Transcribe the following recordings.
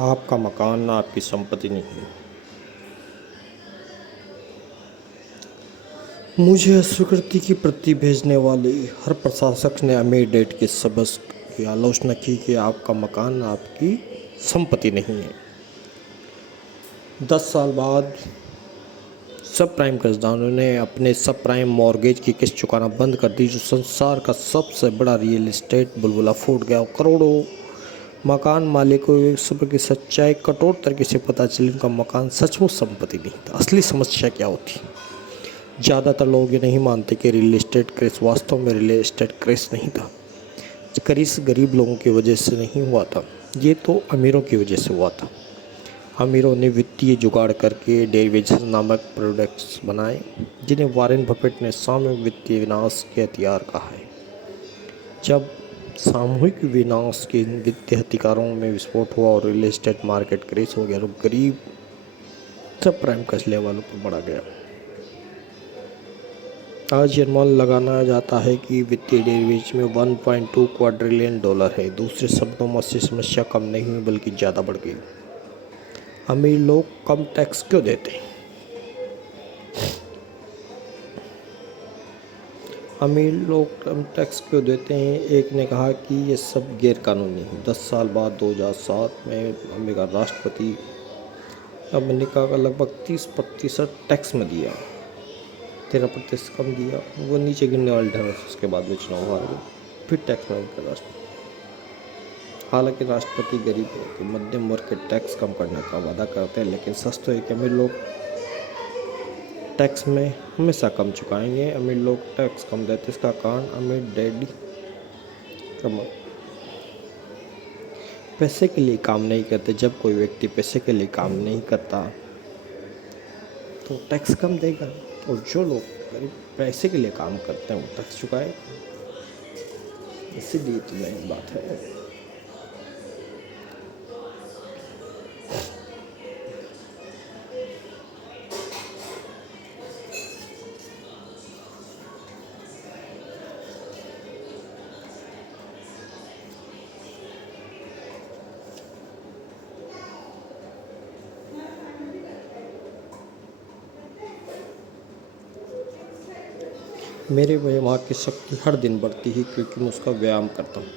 आपका मकान आपकी संपत्ति नहीं है। मुझे अस्वीकृति की प्रति भेजने वाले हर प्रशासक ने अमीर डेट के सबक की आलोचना की कि आपका मकान आपकी संपत्ति नहीं है। 10 साल बाद सब प्राइम कर्जदारों ने अपने सब प्राइम मॉर्गेज की किस्त चुकाना बंद कर दी, जो संसार का सबसे बड़ा रियल एस्टेट बुलबुला फूट गया। करोड़ों मकान मालिकों को एक सुबह की सच्चाई कठोर तरीके से पता चली, उनका मकान सचमुच संपत्ति नहीं था। असली समस्या क्या होती? ज़्यादातर लोग ये नहीं मानते कि रियल एस्टेट क्रेश वास्तव में रियल एस्टेट क्रेश नहीं था। क्रेश गरीब लोगों की वजह से नहीं हुआ था, ये तो अमीरों की वजह से हुआ था। अमीरों ने वित्तीय जुगाड़ करके डेरिवेटिव्स नामक प्रोडक्ट्स बनाए, जिन्हें वॉरेन बफेट ने सामूहिक वित्तीय विनाश के हथियार कहा है। जब सामूहिक विनाश के वित्तीय हथियारों में विस्फोट हुआ और रियल एस्टेट मार्केट क्रेश हो गया, तो गरीब सब प्राइम कर्ज लेने वालों पर बढ़ा गया। आज ये अनुमान लगाना जाता है कि वित्तीय डेरिवेटिव्स में 1.2 क्वाड्रिलियन डॉलर है। दूसरे शब्दों में असली समस्या कम नहीं हुई बल्कि ज़्यादा बढ़ गई। अमीर लोग कम टैक्स क्यों देते हैं? अमीर लोग कम टैक्स क्यों देते हैं? एक ने कहा कि ये सब गैर कानूनी है। 10 साल बाद 2007 में अमेरिका राष्ट्रपति अमेरिका का लगभग 30% टैक्स में दिया, 13% कम दिया। वो नीचे गिरने वाले ढंग से उसके बाद में चुनाव हार गए, फिर टैक्स में उनका राष्ट्रपति। हालांकि राष्ट्रपति गरीब होते मध्यम वर्ग के टैक्स कम करने का वादा करते हैं, लेकिन सच तो है कि अमीर लोग टैक्स में हमेशा कम चुकाएंगे। अमीर लोग टैक्स कम देते, इसका कारण अमीर डैडी कम पैसे के लिए काम नहीं करते। जब कोई व्यक्ति पैसे के लिए काम नहीं करता तो टैक्स कम देगा, और जो लोग गरीब पैसे के लिए काम करते हैं वो टैक्स चुकाए। इसीलिए तो नई बात है। मेरे दिमाग की शक्ति हर दिन बढ़ती है क्योंकि मैं उसका व्यायाम करता हूँ।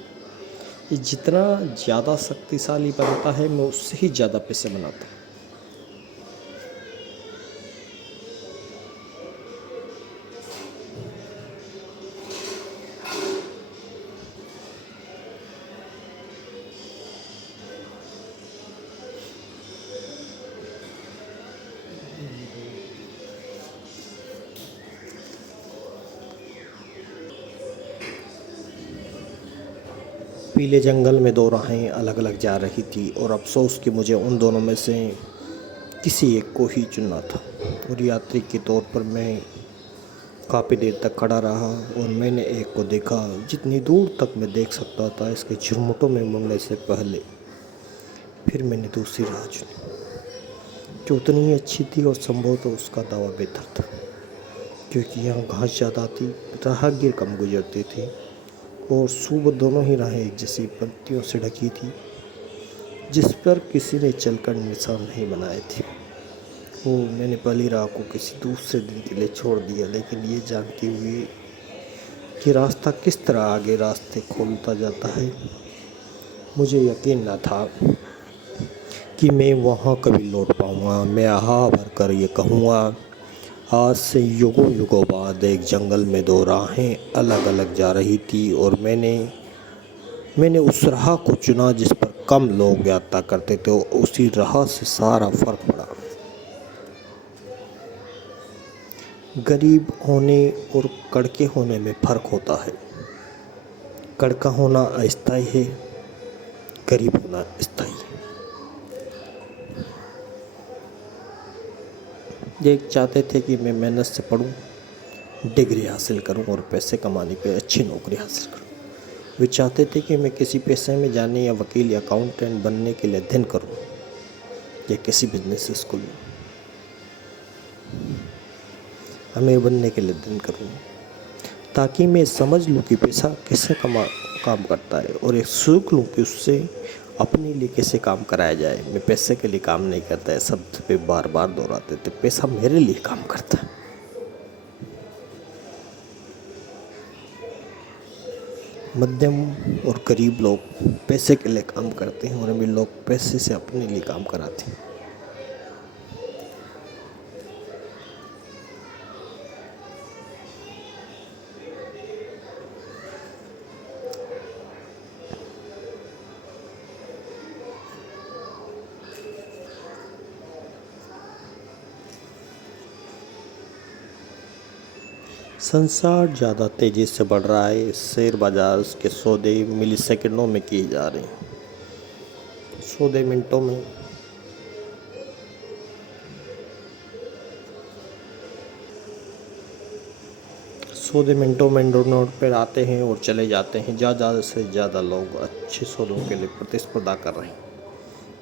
ये जितना ज़्यादा शक्तिशाली बनता है, मैं उससे ही ज़्यादा पैसे बनाता हूँ। पीले जंगल में दो राहें अलग अलग जा रही थी, और अफसोस कि मुझे उन दोनों में से किसी एक को ही चुनना था। और यात्री के तौर पर मैं काफ़ी देर तक खड़ा रहा, और मैंने एक को देखा जितनी दूर तक मैं देख सकता था, इसके झुरमुटों में मुड़ने से पहले। फिर मैंने दूसरी राह चुनी, जो उतनी ही अच्छी थी, और संभवतः उसका दावा बेहतर था, क्योंकि यहाँ घास ज़्यादा थी, राहगीर कम गुजरते थे, और सुबह दोनों ही राहें एक जैसी पत्तियों से ढकी थी, जिस पर किसी ने चलकर निशान नहीं बनाए थे। वो मैंने पहली राह को किसी दूसरे दिन के लिए छोड़ दिया, लेकिन ये जानते हुए कि रास्ता किस तरह आगे रास्ते खोलता जाता है, मुझे यकीन न था कि मैं वहाँ कभी लौट पाऊँगा। मैं आहा भर कर ये कहूँगा, आज से युगों युगों बाद एक जंगल में दो राहें अलग अलग जा रही थी, और मैंने उस राह को चुना जिस पर कम लोग यात्रा करते थे, और उसी राह से सारा फर्क पड़ा। गरीब होने और कड़के होने में फ़र्क होता है। कड़का होना अस्थायी है, गरीब होना स्थायी है। ये चाहते थे कि मैं मेहनत से पढूं, डिग्री हासिल करूं और पैसे कमाने के अच्छी नौकरी हासिल करूं। वे चाहते थे कि मैं किसी पेशे में जाने या वकील या अकाउंटेंट बनने के लिए अध्ययन करूं, या किसी बिजनेस स्कूल में अमीर बनने के लिए अध्ययन करूं, ताकि मैं समझ लूं कि पैसा कैसे काम करता है, और एक सीख लूं कि उससे अपने लिए कैसे काम कराया जाए। मैं पैसे के लिए काम नहीं करता है शब्द पे बार बार दोहराते थे, पैसा मेरे लिए काम करता है। मध्यम और गरीब लोग पैसे के लिए काम करते हैं और अमीर लोग पैसे से अपने लिए काम कराते हैं। संसार ज़्यादा तेज़ी से बढ़ रहा है। शेयर बाजार के सौदे मिली सेकंडों में किए जा रहे हैं, सौदे मिनटों में। सौदे मिनटों में नोट पर आते हैं और चले जाते हैं। ज़्यादा से ज़्यादा लोग अच्छे सौदों के लिए प्रतिस्पर्धा कर रहे हैं।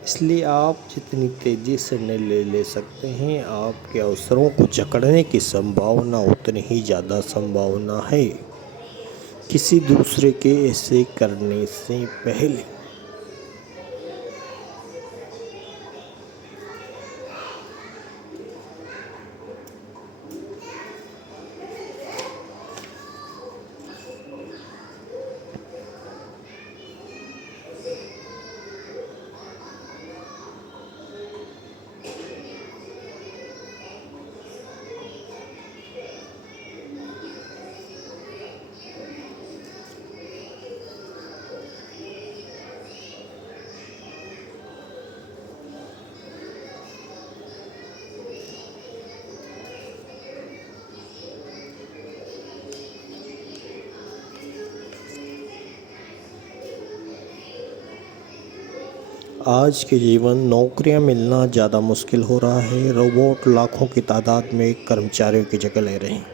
इसलिए आप जितनी तेज़ी से निर्णय ले सकते हैं, आपके अवसरों को जकड़ने की संभावना उतनी ही ज़्यादा संभावना है किसी दूसरे के ऐसे करने से पहले। आज के जीवन नौकरियां मिलना ज़्यादा मुश्किल हो रहा है। रोबोट लाखों की तादाद में कर्मचारियों की जगह ले रहे हैं।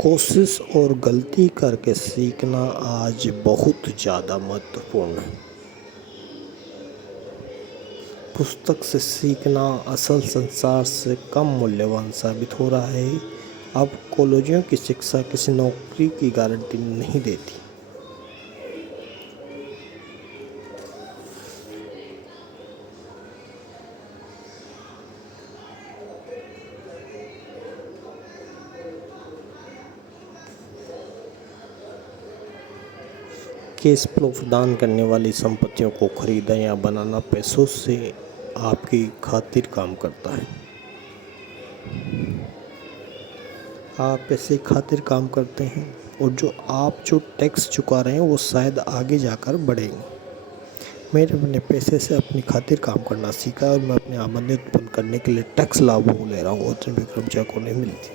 कोशिश और गलती करके सीखना आज बहुत ज़्यादा महत्वपूर्ण है। पुस्तक से सीखना असल संसार से कम मूल्यवान साबित हो रहा है। अब कॉलेजों की शिक्षा किसी नौकरी की गारंटी नहीं देती। कैश फ्लो प्रदान करने वाली संपत्तियों को खरीदना या बनाना पैसों से आपकी खातिर काम करता है। आप पैसे खातिर काम करते हैं और जो टैक्स चुका रहे हैं वो शायद आगे जाकर बढ़ेंगे। मैंने अपने पैसे से अपनी खातिर काम करना सीखा और मैं अपनी आमदनी उत्पन्न करने के लिए टैक्स लाभों ले रहा हूँ और जिन कर्मचारियों को नहीं मिलती।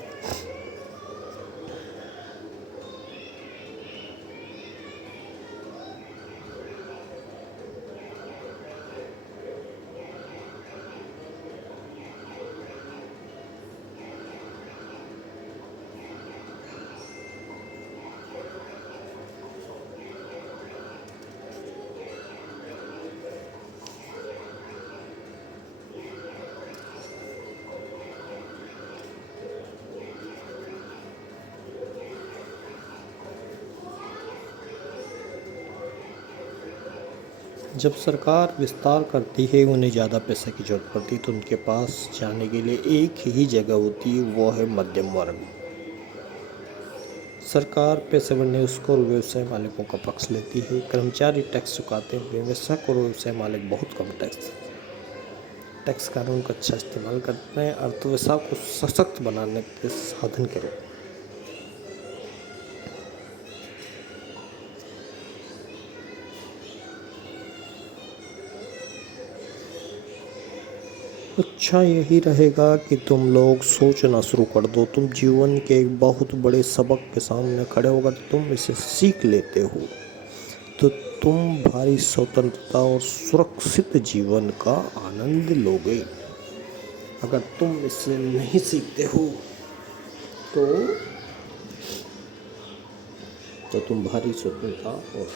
जब सरकार विस्तार करती है, उन्हें ज़्यादा पैसे की ज़रूरत पड़ती है तो उनके पास जाने के लिए एक ही जगह होती है, वो है मध्यम वर्ग। सरकार पेशेवर निवेशक और व्यवसाय मालिकों का पक्ष लेती है। कर्मचारी टैक्स चुकाते हैं, निवेशक और व्यवसाय मालिक बहुत कम टैक्स कानून का अच्छा इस्तेमाल करते हैं, अर्थव्यवस्था को सशक्त बनाने के साधन के रूप में। अच्छा यही रहेगा कि तुम लोग सोचना शुरू कर दो। तुम जीवन के एक बहुत बड़े सबक के सामने खड़े हो। अगर तुम इसे सीख लेते हो तो तुम भारी स्वतंत्रता और सुरक्षित जीवन का आनंद लोगे। अगर तुम इसे नहीं सीखते हो तो तुम भारी स्वतंत्रता और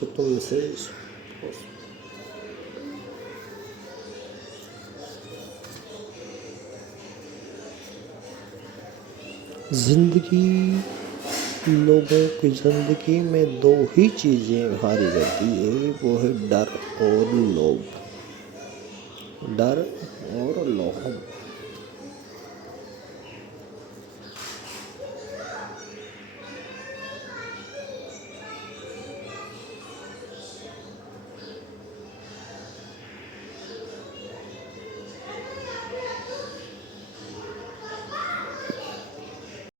तो तुम इसे जिंदगी लोगों की ज़िंदगी में दो ही चीज़ें हारी रहती है, वो है डर और लोभ। डर और लोभ।